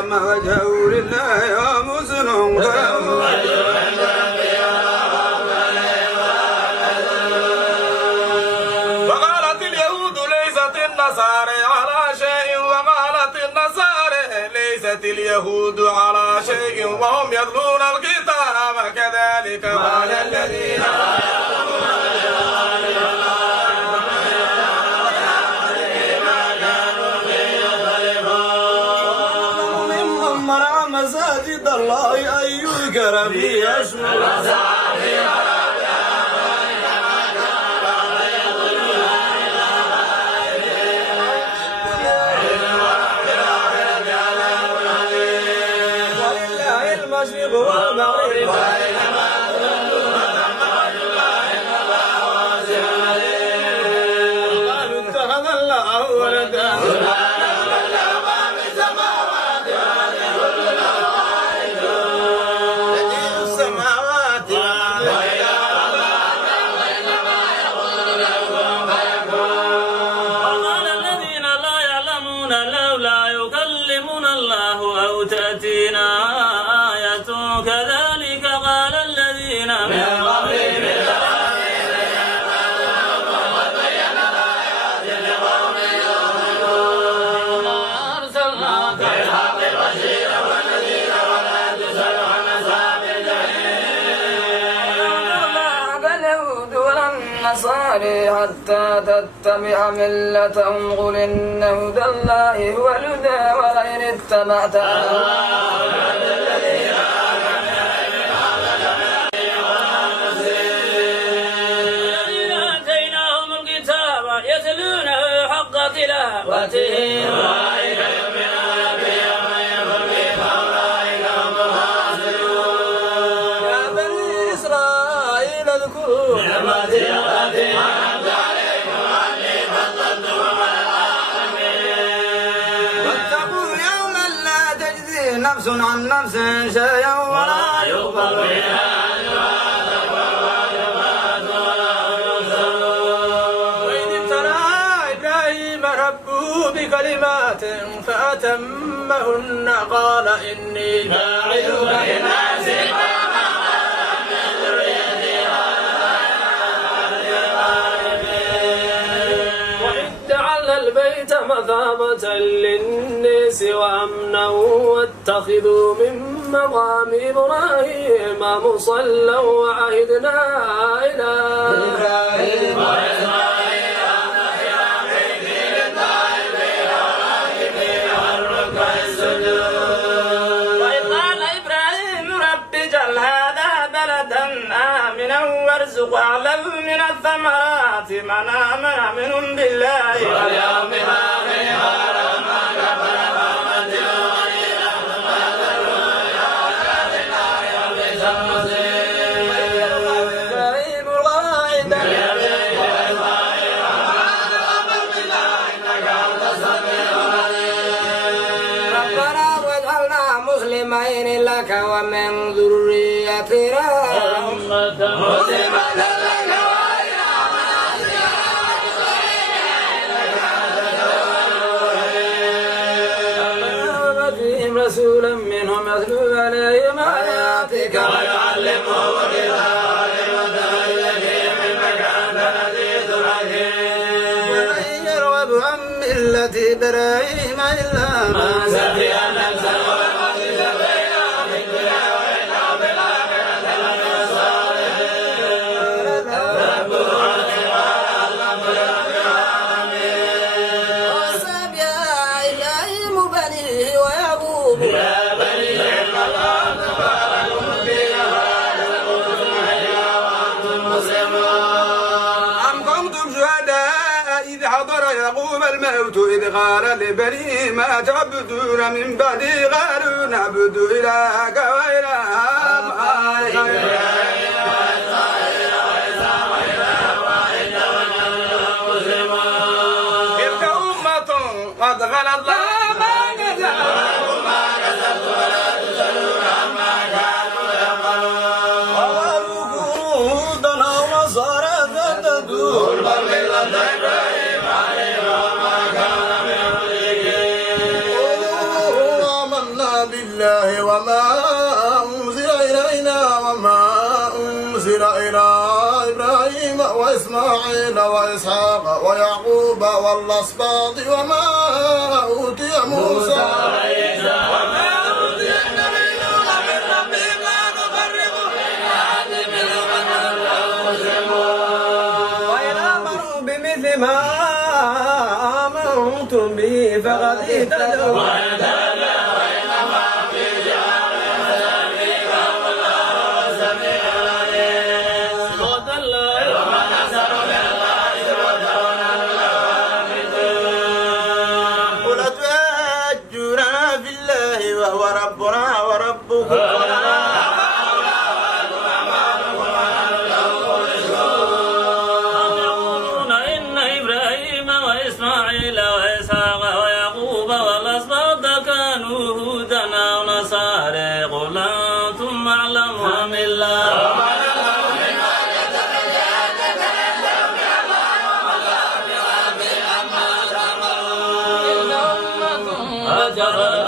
أسلم وجهه لله ومحسن وقالت اليهود ليست النصارى على شيء وقالت النصارى ليست اليهود على شيء وهم يتلون الكتاب كذلك قال الذين مساجد الله أن يذكر فيها اسمه ولله المشرق والمغرب قالوا اتخذ الله ولدا كذلك قال الذين من قبلهم وبين الآيات لقوم يؤمنون أرسلناك بالحق بشيرا ونذيرا ولا تسأل عن أصحاب الجحيم اليهود والنصارى حتى تتبع ملتهم قل إن هدى الله هو الهدى ولئن اتبعت تلاوته أولئك يؤمنون به ومن يكفر به فأولئك هم الخاسرون يا بني إسرائيل اذكروا نعمتي التي أنعمت عليكم وأني فضلتكم على العالمين واتقوا يوما لا تجزي نفس عن نفس شيئا ولا يقبل منها بكلمات فأتمهن قال إني جاعلك للناس إماما من ذريتي وإذ جعلنا البيت مثابة للناس وأمنا واتخذوا من مقام إبراهيم مصلى وعهدنا إلى إبراهيم وارزق أهله من الثمرات من آمن منهم بالله واليوم الآخر ولما كفر فأمتعه قليلا ثم ذروا إلى النار وبئس المصير إبراهيم الغائب ربنا واجعلنا مسلمين لك ومن ذريتنا مسلما لك وإلى منازلنا فيهم رسولا منهم يتلو عليهم آياتك ويعلمهم الكتاب والحكمة من مكان عزيز حكيم ومن يرغب عن ملة إبراهيم إلا من سفه نفسه يقوم الموت إذ قال لبنيه ما تعبدون من بعدي قالوا نعبد إلهك وإله آبائك تلك أمة قد خلت لها ما كسبت ولا تسألون عما كانوا يعملون وقالوا كونوا هودا أو نصارى تهتدوا قل بل ملة إبراهيم حنيفا وما كان من المشركين قولوا آمنا بالله وما أنزل إلينا وما أنزل إلى إبراهيم وإسماعيل وإسحاق ويعقوب والأسباط وما أوتي موسى وما أوتي النبيون من ربهم لا نفرق بين أحد منهم ونحن مسلمون وإن آمنوا بمثل ما آمنتم به فقد اهتدوا وهو ربنا وربكم يقولون إن إبراهيم وإسماعيل وإسحاق ويعقوب والأسباط كانوا هودا أو نصارى قل أنتم أعلم أم الله أجر